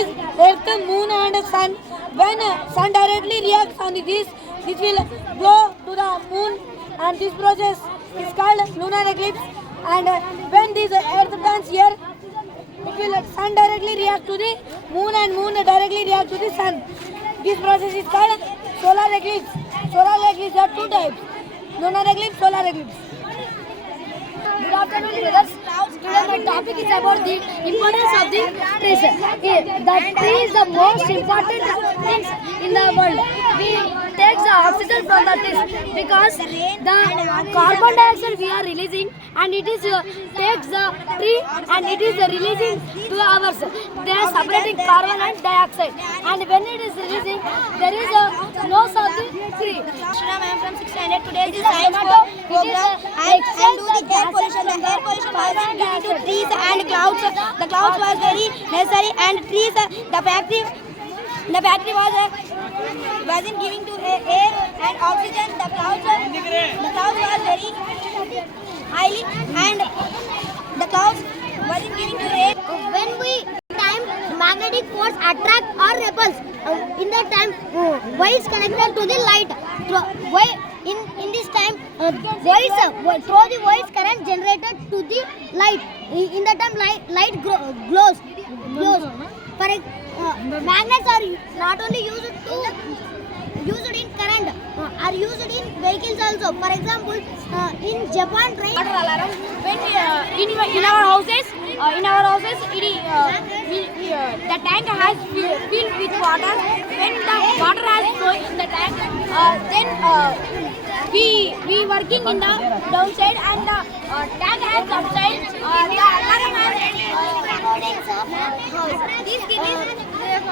is Earth, Moon and Sun. When Sun directly reacts on this will go to the Moon, and this process is called lunar eclipse. And when this Earth turns here, it will Sun directly react to the Moon and Moon directly react to the Sun. This process is called solar eclipse. Solar eclipse are two types: lunar eclipse, solar eclipse. Good afternoon, brothers. Today my topic is about the importance of the trees. The tree is the most important things in the world. We take the oxygen from the trees because the carbon dioxide we are releasing, and it is takes the tree and it is releasing to the ours. They are separating carbon and dioxide, and when it is releasing, there is a loss of the tree. I am from 6th standard. Today is the science program. I do the air pollution. The air pollution was due to trees and clouds. The clouds was very necessary, and trees. The factory wasn't giving to air and oxygen. The clouds was very highly, and the clouds wasn't giving to air. When we time magnetic force attract or repels, in that time wire is connected to the light. In this time wires through the wires current generated to the light. In that time light glows. Magnets are not only used in current, are used in vehicles also. For example, in Japan train. Water alarm. When in our houses, the tank has filled with water. When the water has flowed in the tank, then we working in the downside, and the tank has upside. The alarm has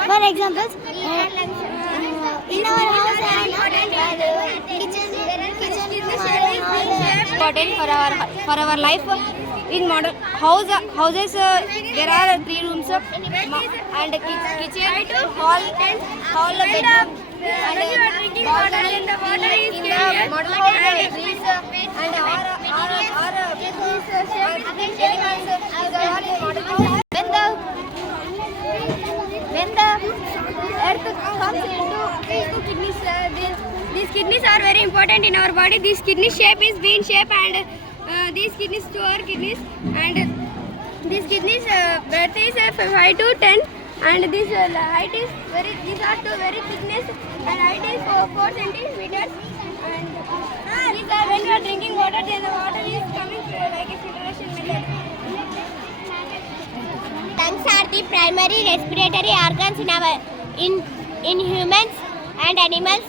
For example, in our house and kitchen important for our life. In modern houses, there are 3 rooms and kitchen, hall, bedroom, and drinking water. In the water is in the modern house, trees and when the earth comes into kidneys, these kidneys are very important in our body. This kidney shape is bean shape, and these kidneys store kidneys, and these kidneys breadth is 5 to 10, and this height is these are two very thickness, and height is 4 centimeters, and these are when we are drinking water, then the water is coming like a filtration method. lungs are the primary respiratory organs in humans and animals.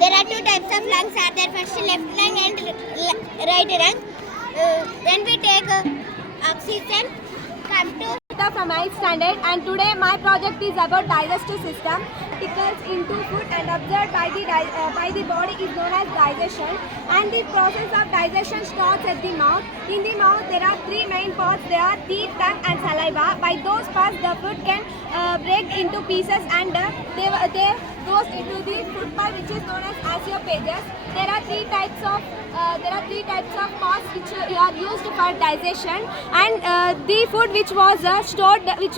There are 2 types of lungs are there. First, left lung and right lung. When we take oxygen, come to From 9th standard, and today my project is about digestive system. Particles into food and absorbed by the body is known as digestion, and the process of digestion starts at the mouth. In the mouth there are 3 main parts. There are teeth, tongue and saliva. By those parts the food can break into pieces, and they goes into the food pipe, which is known as esophagus. There are 3 types of parts which are used for digestion, and the food which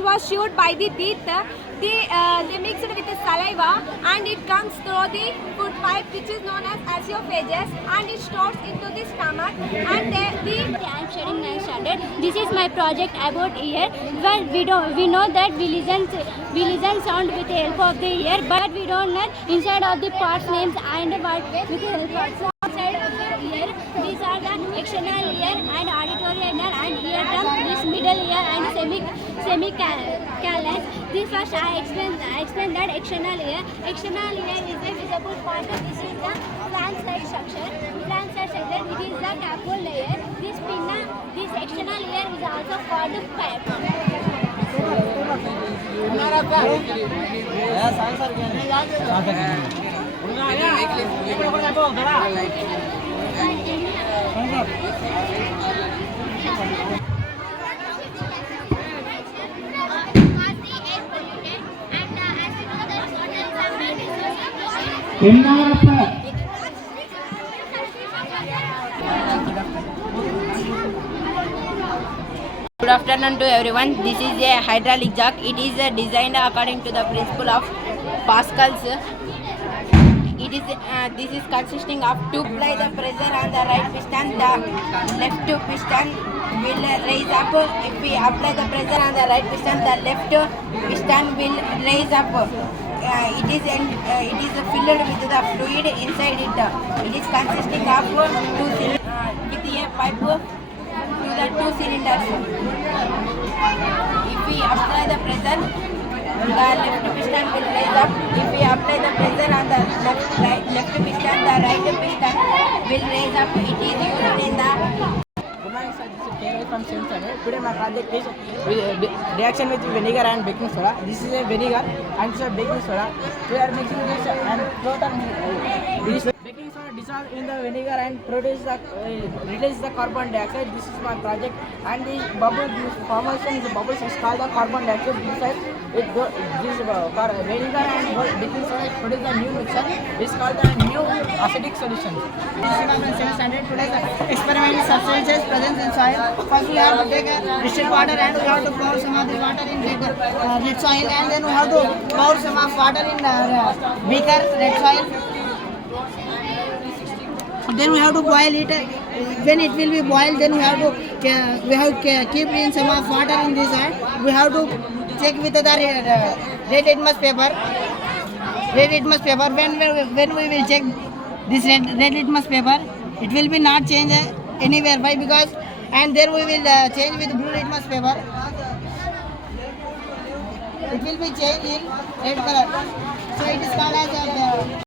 was chewed by the teeth, they mixed with the saliva, and it comes through the food pipe, which is known as esophagus, and it stores into the stomach. And I am studying 9th standard. This is my project about ear. Well, we know that we listen sound with the help of the ear, but we don't know inside of the parts names and what with the help of outside of the ear. These are the external ear and auditory ear and eardrum. This middle ear and semicallus. This first I explain that external ear. External ear is a visible part. This is the flank-side structure. Flank-side structure. It is the capsule layer. This external ear is also called Good afternoon to everyone. This is a hydraulic jack. It is designed according to the principle of Pascal's. This is consisting of to apply the pressure on the right piston. The left piston will raise up. If we apply the pressure on the right piston, the left piston will raise up. It is filled with the fluid inside it. It is consisting of with a pipe to the two cylinders. If we apply the pressure, the left piston will raise up. If we apply the pressure on the left piston, the right piston will raise up. It is used in the. Good morning, sir. This is K.Y. from 7th standard. Today my project is reaction with vinegar and baking soda. This is a vinegar and this is a baking soda. We are mixing this and total this baking soda dissolve in the vinegar and release the carbon dioxide. This is my project, and this formation is bubbles is called the carbon dioxide. Inside this vinegar and baking soda produce a new mixture. This is called the new acidic solution. This is my 7th standard. Today's experiment substances present in soil. First we have to take a distilled water and we have to pour some of the water in red soil, and then we have to pour some of water in beaker red soil. Then we have to boil it. When it will be boiled, then we have to keep in some of water in this side. We have to check with the red litmus paper. Red litmus paper. When we will check this red litmus paper, it will be not change anywhere. Why? Because and then we will change with blue litmus paper. It will be changed in red color. So it is called as